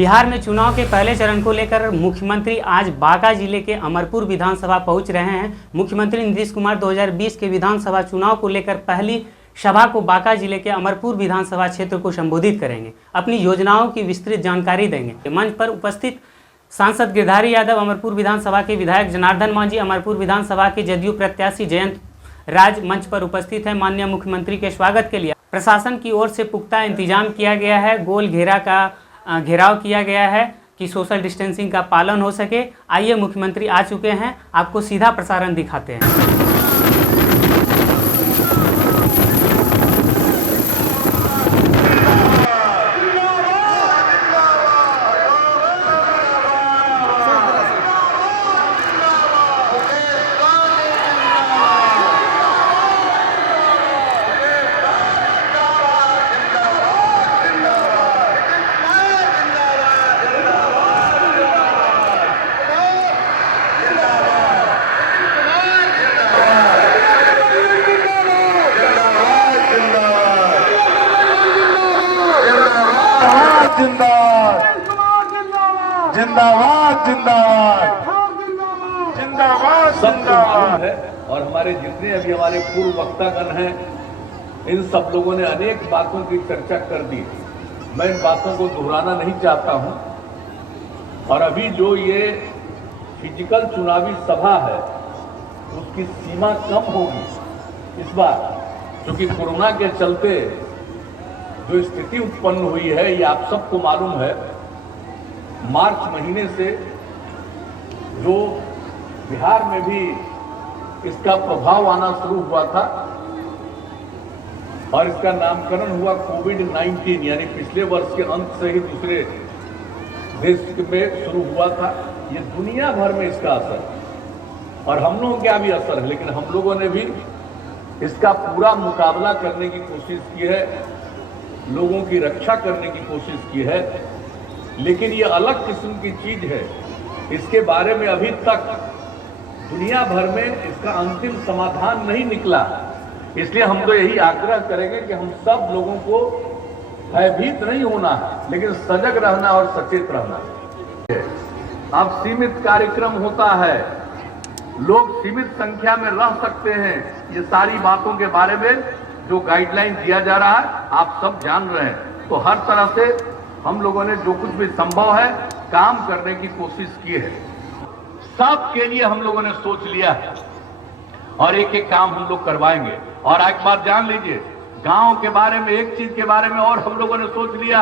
बिहार में चुनाव के पहले चरण को लेकर मुख्यमंत्री आज बांका जिले के अमरपुर विधानसभा पहुंच रहे हैं। मुख्यमंत्री नीतीश कुमार 2020 के विधानसभा चुनाव को लेकर पहली सभा को बांका जिले के अमरपुर विधानसभा क्षेत्र को संबोधित करेंगे, अपनी योजनाओं की विस्तृत जानकारी देंगे। मंच पर उपस्थित सांसद गिरधारी यादव, अमरपुर विधानसभा के विधायक जनार्दन मांझी, अमरपुर विधानसभा के जदयू प्रत्याशी जयंत राज मंच पर उपस्थित है। माननीय मुख्यमंत्री के स्वागत के लिए प्रशासन की ओर से पुख्ता इंतजाम किया गया है। गोल घेराव किया गया है कि सोशल डिस्टेंसिंग का पालन हो सके। आइए, मुख्यमंत्री आ चुके हैं, आपको सीधा प्रसारण दिखाते हैं। जिंदाबाद जिंदाबाद जिंदाबाद सबको मालूम है। और हमारे जितने अभी हमारे पूर्व वक्तागण हैं, इन सब लोगों ने अनेक बातों की चर्चा कर दी। मैं इन बातों को दोहराना नहीं चाहता हूं। और अभी जो ये फिजिकल चुनावी सभा है, उसकी सीमा कम होगी इस बार, क्योंकि कोरोना के चलते जो स्थिति उत्पन्न हुई है, ये आप सबको मालूम है। मार्च महीने से जो बिहार में भी इसका प्रभाव आना शुरू हुआ था और इसका नामकरण हुआ कोविड-19, यानी पिछले वर्ष के अंत से ही दूसरे देश में शुरू हुआ था। ये दुनिया भर में इसका असर और हम लोगों का भी असर है, लेकिन हम लोगों ने भी इसका पूरा मुकाबला करने की कोशिश की है, लोगों की रक्षा करने की कोशिश की है। लेकिन ये अलग किस्म की चीज है, इसके बारे में अभी तक दुनिया भर में इसका अंतिम समाधान नहीं निकला। इसलिए हम तो यही आग्रह करेंगे कि हम सब लोगों को भयभीत नहीं होना है, लेकिन सजग रहना और सचेत रहना। अब सीमित कार्यक्रम होता है, लोग सीमित संख्या में रह सकते हैं। ये सारी बातों के बारे में जो गाइडलाइन दिया जा रहा है, आप सब जान रहे हैं। तो हर तरह से हम लोगों ने जो कुछ भी संभव है काम करने की कोशिश की है। सब के लिए हम लोगों ने सोच लिया है और एक एक काम हम लोग करवाएंगे। और एक बात जान लीजिए, गांव के बारे में एक चीज के बारे में और हम लोगों ने सोच लिया।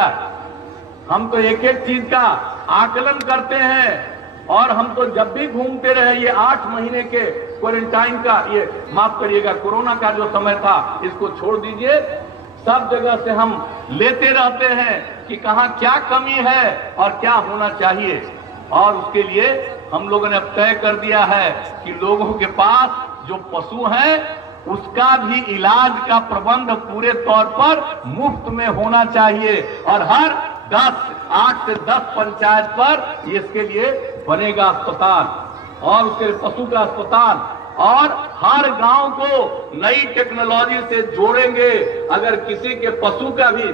हम तो एक एक चीज का आकलन करते हैं और हम तो जब भी घूमते रहे, ये 8 महीने के क्वारंटाइन का, ये माफ करिएगा, कोरोना का जो समय था, इसको छोड़ दीजिए। सब जगह से हम लेते रहते हैं कि कहां क्या कमी है और क्या होना चाहिए। और उसके लिए हम लोगों ने अब तय कर दिया है कि लोगों के पास जो पशु हैं, उसका भी इलाज का प्रबंध पूरे तौर पर मुफ्त में होना चाहिए। और हर 8 से 10 पंचायत पर इसके लिए बनेगा अस्पताल और उसके पशु का अस्पताल। और हर गांव को नई टेक्नोलॉजी से जोड़ेंगे। अगर किसी के पशु का भी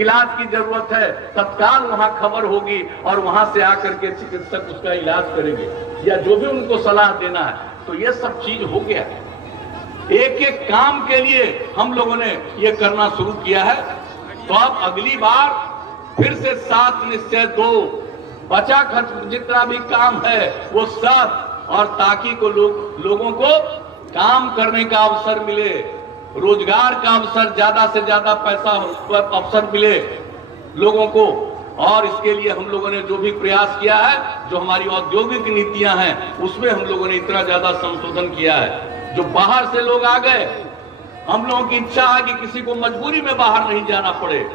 इलाज की जरूरत है, तत्काल वहां खबर होगी और वहां से आकर के चिकित्सक उसका इलाज करेंगे या जो भी उनको सलाह देना है। तो ये सब चीज हो गया। एक एक काम के लिए हम लोगों ने ये करना शुरू किया है। तो अब अगली बार फिर से 7 निश्चय 2 बचा खर्च जितना भी काम है वो सब, और ताकि को लोगों को काम करने का अवसर मिले, रोजगार का अवसर, ज्यादा से ज्यादा पैसा अवसर मिले लोगों को। और इसके लिए हम लोगों ने जो भी प्रयास किया है, जो हमारी औद्योगिक नीतियां हैं, उसमें हम लोगों ने इतना ज्यादा संशोधन किया है। जो बाहर से लोग आ गए, हम लोगों की इच्छा है कि किसी को मजबूरी में बाहर नहीं जाना पड़े।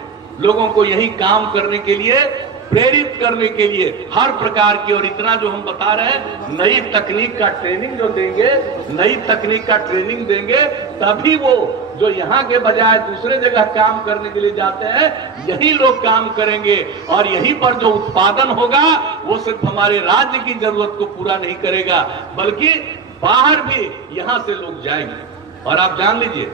लोगों को यही काम करने के लिए प्रेरित करने के लिए हर प्रकार की, और इतना जो हम बता रहे हैं, नई तकनीक का ट्रेनिंग जो देंगे, नई तकनीक का ट्रेनिंग देंगे, तभी वो जो यहाँ के बजाय दूसरे जगह काम करने के लिए जाते हैं, यही लोग काम करेंगे। और यहीं पर जो उत्पादन होगा वो सिर्फ हमारे राज्य की जरूरत को पूरा नहीं करेगा, बल्कि बाहर भी यहाँ से लोग जाएंगे। और आप जान लीजिए,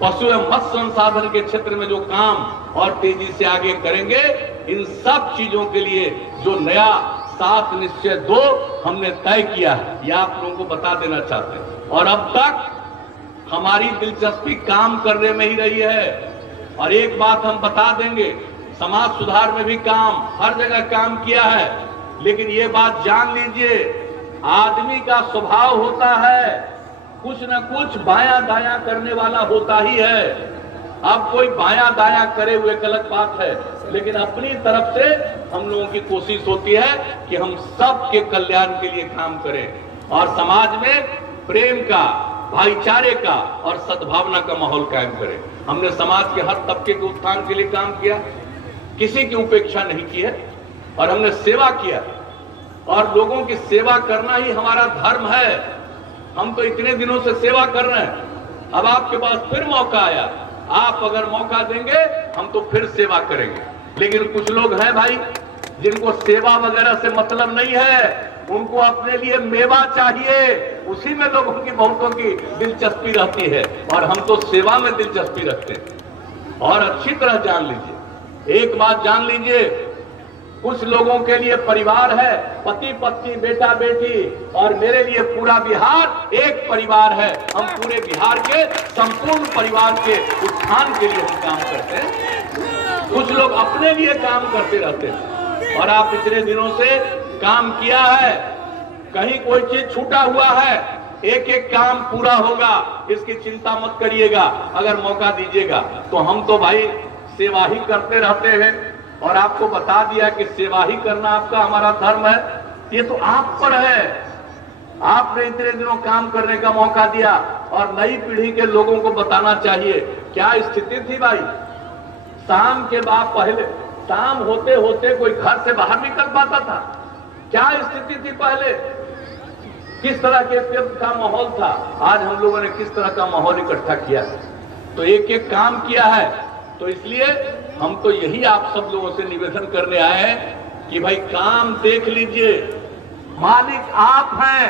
पशु एवं मत्स्य संसाधन के क्षेत्र में जो काम और तेजी से आगे करेंगे। इन सब चीजों के लिए जो नया 7 निश्चय 2 हमने तय किया है, यह आप लोगों को बता देना चाहते हैं। और अब तक हमारी दिलचस्पी काम करने में ही रही है। और एक बात हम बता देंगे, समाज सुधार में भी काम हर जगह काम किया है, लेकिन ये बात जान लीजिए, आदमी का स्वभाव होता है कुछ न कुछ बायां दायां करने वाला होता ही है। अब कोई बायां दायां करे हुए गलत बात है, लेकिन अपनी तरफ से हम लोगों की कोशिश होती है कि हम सबके कल्याण के लिए काम करें और समाज में प्रेम का, भाईचारे का और सद्भावना का माहौल कायम करें। हमने समाज के हर तबके के उत्थान के लिए काम किया, किसी की उपेक्षा नहीं की है और हमने सेवा किया और लोगों की सेवा करना ही हमारा धर्म है। हम तो इतने दिनों से सेवा कर रहे हैं, अब आपके पास फिर मौका आया, आप अगर मौका देंगे हम तो फिर सेवा करेंगे। लेकिन कुछ लोग हैं भाई जिनको सेवा वगैरह से मतलब नहीं है, उनको अपने लिए मेवा चाहिए, उसी में लोगों की बहुतों की दिलचस्पी रहती है और हम तो सेवा में दिलचस्पी रखते हैं। और अच्छी तरह जान लीजिए, एक बात जान लीजिए, कुछ लोगों के लिए परिवार है पति पत्नी बेटा बेटी, और मेरे लिए पूरा बिहार एक परिवार है। हम पूरे बिहार के संपूर्ण परिवार के उत्थान के लिए हम काम करते हैं। कुछ लोग अपने लिए काम करते रहते हैं और आप इतने दिनों से काम किया है, कहीं कोई चीज छूटा हुआ है, एक एक काम पूरा होगा, इसकी चिंता मत करिएगा। अगर मौका दीजिएगा तो हम तो भाई सेवा ही करते रहते हैं और आपको बता दिया कि सेवा ही करना आपका हमारा धर्म है। ये तो आप पर है, आपने इतने दिनों काम करने का मौका दिया और नई पीढ़ी के लोगों को बताना चाहिए क्या स्थिति थी भाई। शाम के बाद पहले, शाम होते होते कोई घर से बाहर निकल पाता था? क्या स्थिति थी पहले? किस तरह के का माहौल था? आज हम लोगों ने किस तरह का माहौल इकट्ठा किया है, तो एक एक काम किया है। तो इसलिए हम तो यही आप सब लोगों से निवेदन करने आए हैं कि भाई काम देख लीजिए, मालिक आप हैं,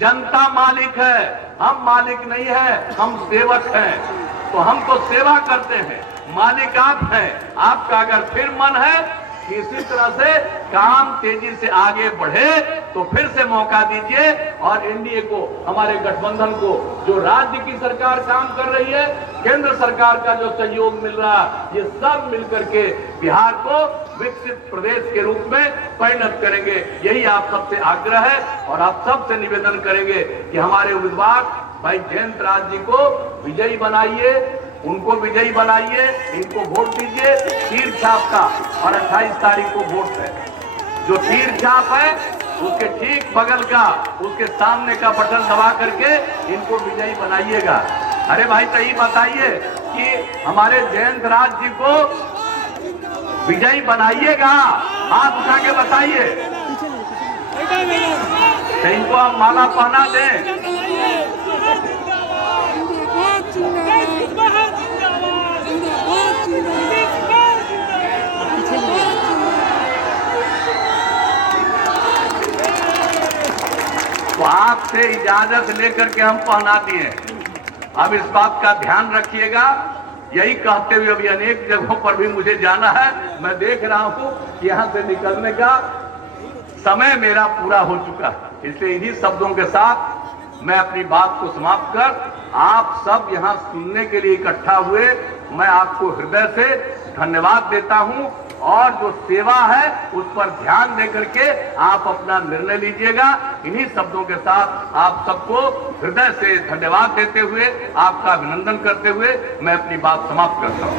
जनता मालिक है, हम मालिक नहीं है, हम सेवक हैं। तो हम तो सेवा करते हैं, मालिक आप हैं। आपका अगर फिर मन है कि इसी तरह से काम तेजी से आगे बढ़े तो फिर से मौका दीजिए और एनडीए को, हमारे गठबंधन को, जो राज्य की सरकार काम कर रही है, केंद्र सरकार का जो सहयोग मिल रहा है, ये सब मिलकर के बिहार को विकसित प्रदेश के रूप में परिणत करेंगे। यही आप सबसे आग्रह है और आप सबसे निवेदन करेंगे कि हमारे उम्मीदवार भाई जयंत राज जी को विजयी बनाइए, उनको विजयी बनाइए, इनको वोट दीजिए तीर छाप का। और 28 तारीख को वोट है, जो तीर छाप है उसके ठीक बगल का, उसके सामने का बटन दबा करके इनको विजयी बनाइएगा। अरे भाई तो ये बताइए कि हमारे जयंत राज जी को विजयी बनाइएगा, हाथ उठा के बताइए। इनको आप माला पहना दें। तो आपसे इजाजत लेकर के हम पहना दिए। अब इस बात का ध्यान रखिएगा। यही कहते हुए अभी अनेक जगहों पर भी मुझे जाना है, मैं देख रहा हूं कि यहां से निकलने का समय मेरा पूरा हो चुका है। इसलिए इन्हीं शब्दों के साथ मैं अपनी बात को समाप्त कर, आप सब यहां सुनने के लिए इकट्ठा हुए, मैं आपको हृदय से धन्यवाद देता हूं। और जो सेवा है उस पर ध्यान देकर के आप अपना निर्णय लीजिएगा। इन्हीं शब्दों के साथ आप सबको हृदय से धन्यवाद देते हुए, आपका अभिनंदन करते हुए मैं अपनी बात समाप्त करता हूं।